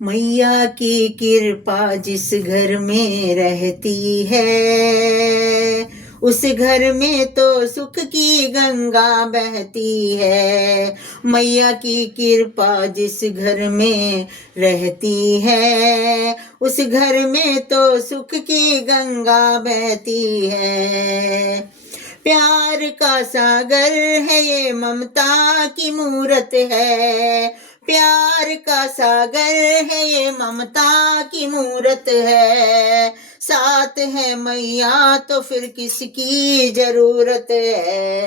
मैया की कृपा जिस घर में रहती है, उस घर में तो सुख की गंगा बहती है। मैया की कृपा जिस घर में रहती है, उस घर में तो सुख की गंगा बहती है। प्यार का सागर है ये, ममता की मूरत है। प्यार का सागर है ये, ममता की मूरत है। साथ है मैया तो फिर किसकी जरूरत है।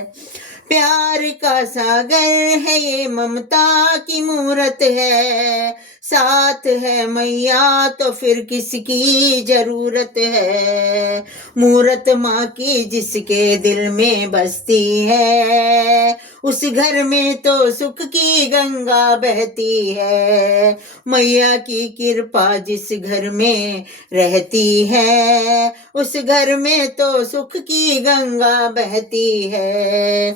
प्यार का सागर है ये, ममता की मूरत है। साथ है मैया तो फिर किसकी जरूरत है। मूरत माँ की जिसके दिल में बसती है, उस घर में तो सुख की गंगा बहती है। मैया की कृपा जिस घर में रहती है, उस घर में तो सुख की गंगा बहती है।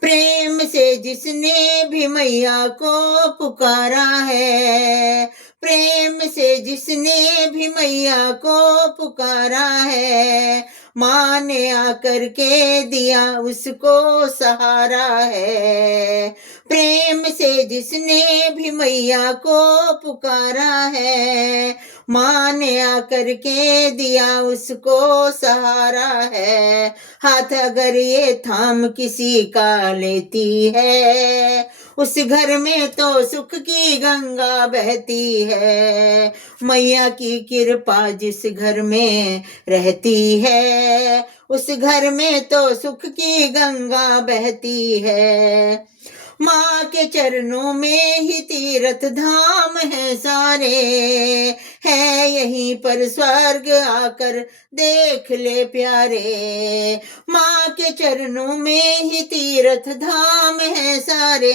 प्रेम से जिसने भी मैया को पुकारा है, प्रेम से जिसने भी मैया को पुकारा है, माँ ने आकर के दिया उसको सहारा है। प्रेम से जिसने भी मैया को पुकारा है, माँ ने आकर के दिया उसको सहारा है। हाथ अगर ये थाम किसी का लेती है, उस घर में तो सुख की गंगा बहती है। मैया की कृपा जिस घर में रहती है, उस घर में तो सुख की गंगा बहती है। माँ के चरणों में ही तीर्थ धाम है सारे, है यहीं पर स्वर्ग आकर देख ले प्यारे। माँ के चरणों में ही तीर्थ धाम है सारे,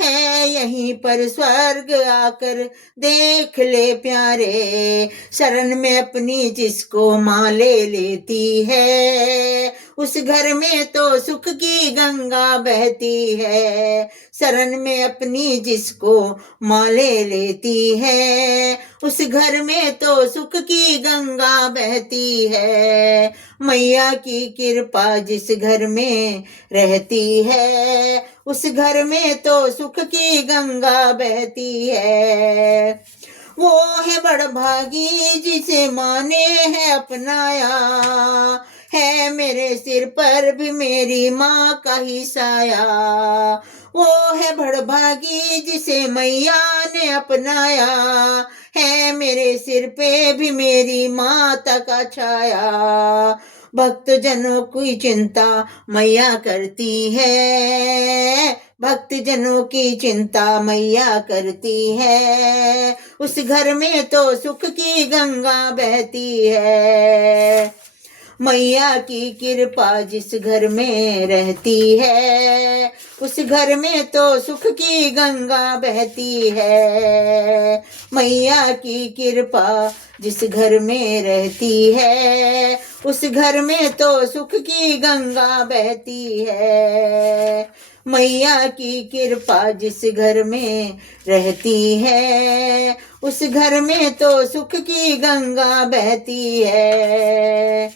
है यहीं पर स्वर्ग आकर देख ले प्यारे। शरण में अपनी जिसको माँ ले लेती है, उस घर में तो सुख की गंगा बहती है। शरण में अपनी जिसको माँ ले लेती है, उस घर में तो सुख की गंगा बहती है। मैया की कृपा जिस घर में रहती है, उस घर में तो सुख की गंगा बहती है। वो है बड़भागी जिसे माँ ने है अपनाया, है मेरे सिर पर भी मेरी माँ का ही साया। वो है बड़भागी जिसे मैया ने अपनाया, है मेरे सिर पे भी मेरी माता का छाया। भक्त जनों की चिंता मैया करती है, भक्त जनों की चिंता मैया करती है। उस घर में तो सुख की गंगा बहती है। मैया की कृपा जिस घर में रहती है, उस घर में तो सुख की गंगा बहती है। मैया की कृपा जिस घर में रहती है, उस घर में तो सुख की गंगा बहती है। मैया की कृपा जिस घर में रहती है, उस घर में तो सुख की गंगा बहती है।